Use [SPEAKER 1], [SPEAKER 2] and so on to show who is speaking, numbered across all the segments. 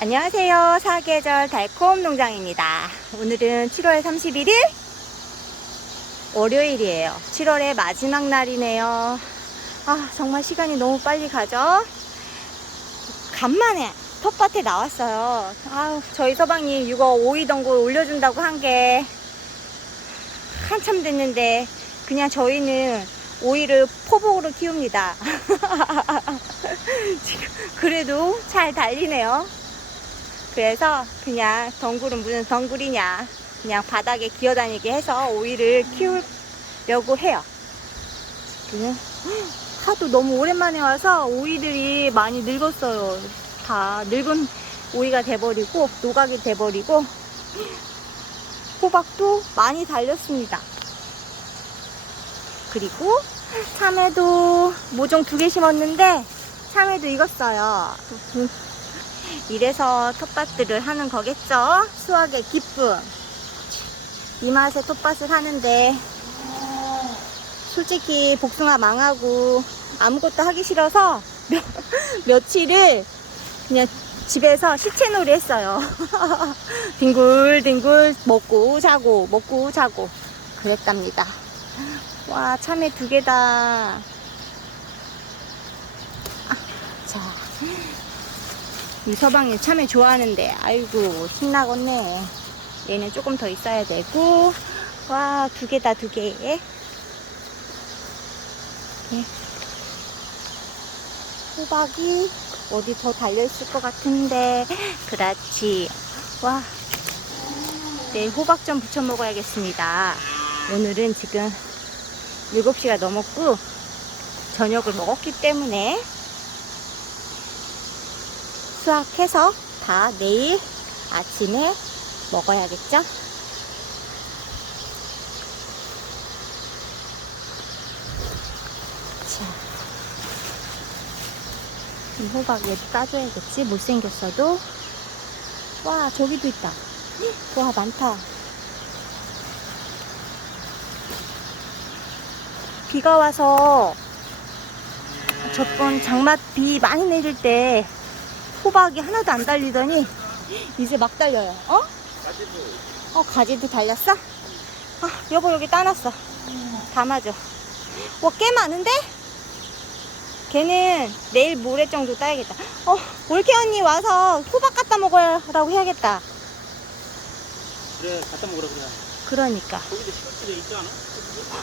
[SPEAKER 1] 안녕하세요. 사계절 달콤 농장입니다. 오늘은 7월 31일 월요일이에요. 7월의 마지막 날이네요. 아, 정말 시간이 너무 빨리 가죠? 간만에 텃밭에 나왔어요. 아우, 저희 서방님 이거 오이 덩굴 올려준다고 한 게 한참 됐는데 그냥 저희는 오이를 포복으로 키웁니다. 지금 그래도 잘 달리네요. 그래서 그냥 덩굴은 무슨 덩굴이냐. 그냥 바닥에 기어다니게 해서 오이를 키우려고 해요. 지금 하도 너무 오랜만에 와서 오이들이 많이 늙었어요. 다 늙은 오이가 돼버리고 노각이 돼버리고 호박도 많이 달렸습니다. 그리고 참외도 모종 두 개 심었는데 참외도 익었어요. 이래서 텃밭들을 하는 거겠죠? 수확의 기쁨. 이 맛에 텃밭을 하는데 솔직히 복숭아 망하고 아무것도 하기 싫어서 며, 며칠을 그냥 집에서 시체놀이 했어요. 뒹굴뒹굴 먹고 자고 먹고 자고 그랬답니다. 와 참외 두 개다. 아, 자. 이 서방이 참외 좋아하는데 아이고 신나겠네. 얘는 조금 더 있어야 되고 와 두 개다 두개. 예. 호박이 어디 더 달려있을 것 같은데. 그렇지. 와. 내일 호박 좀 부쳐 먹어야겠습니다. 오늘은 지금 7시가 넘었고 저녁을 먹었기 때문에 수확해서 다 내일 아침에 먹어야겠죠? 자, 이 호박 얘도 따줘야겠지? 못생겼어도. 와, 저기도 있다. 와, 많다. 비가 와서 저번 장맛 비 많이 내릴 때 호박이 하나도 안 달리더니 이제 막 달려요. 어? 어, 가지도 달렸어? 아, 여보 여기 따놨어. 담아줘. 와, 꽤 많은데? 걔는 내일 모레 정도 따야겠다. 어, 올케 언니 와서 호박 갖다 먹으라고 해야겠다.
[SPEAKER 2] 그래 갖다 먹으라 그래
[SPEAKER 1] 그러니까.
[SPEAKER 2] 거기도 시골집에 있지 않아?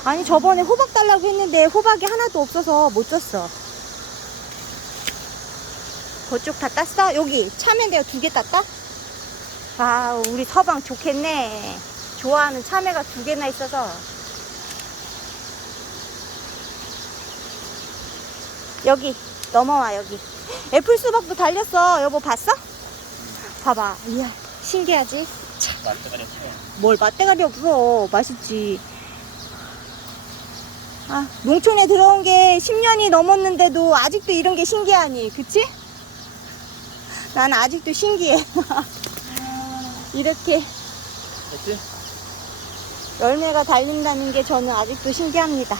[SPEAKER 1] 아니, 저번에 호박 달라고 했는데 호박이 하나도 없어서 못 줬어. 그쪽 다 땄어? 여기 참외인데요. 두개 땄다? 아, 우리 서방 좋겠네. 좋아하는 참외가 두 개나 있어서. 여기, 넘어와, 여기. 애플 수박도 달렸어. 여보, 봤어? 봐봐. 이야, 신기하지? 뭘 맛대가리 없어. 맛있지. 아, 농촌에 들어온 게 10년이 넘었는데도 아직도 이런 게 신기하니, 그치? 난 아직도 신기해. 이렇게
[SPEAKER 2] 됐지?
[SPEAKER 1] 열매가 달린다는 게 저는 아직도 신기합니다.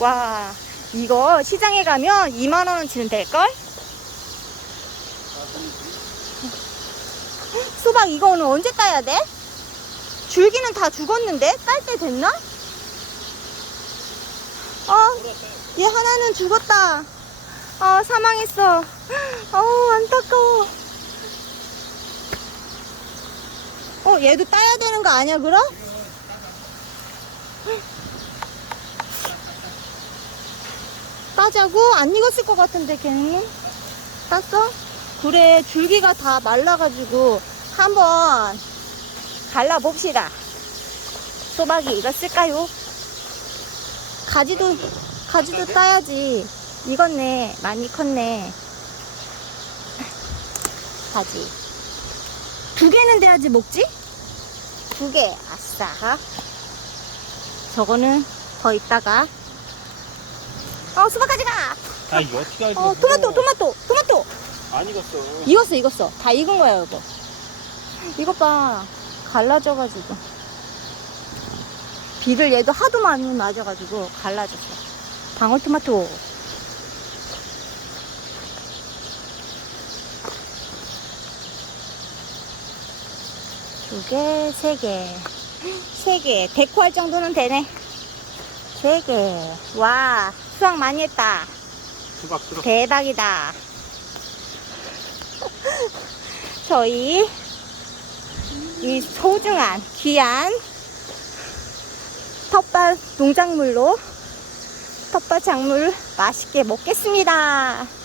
[SPEAKER 1] 와, 이거 시장에 가면 2만원어치는 될걸? 수박 이거는 언제 따야 돼? 줄기는 다 죽었는데? 딸 때 됐나? 어, 얘 하나는 죽었다. 어, 사망했어. 어우, 안타까워. 어, 얘도 따야 되는 거 아니야, 그럼? 따자고? 안 익었을 것 같은데, 걔는? 땄어? 그래, 줄기가 다 말라가지고 한번 갈라봅시다. 소박이 익었을까요? 가지도, 가지도 따야지. 익었네. 많이 컸네. 가지. 두 개는 돼야지 먹지? 두 개. 아싸. 저거는 더 있다가. 어, 수박 가져가!
[SPEAKER 2] 아 이거 어떻게 알지?
[SPEAKER 1] 어, 토마토, 토마토, 토마토!
[SPEAKER 2] 안 익었어
[SPEAKER 1] 익었어, 익었어. 다 익은 거야, 여보. 이것 봐. 갈라져가지고. 비를 얘도 하도 많이 맞아가지고 갈라졌어. 방울토마토. 두 개, 세 개. 세 개. 데코할 정도는 되네. 세 개. 와, 수확 많이 했다.
[SPEAKER 2] 수박 수박.
[SPEAKER 1] 대박이다. 저희 이 소중한 귀한 텃밭 농작물로 텃밭 작물 맛있게 먹겠습니다.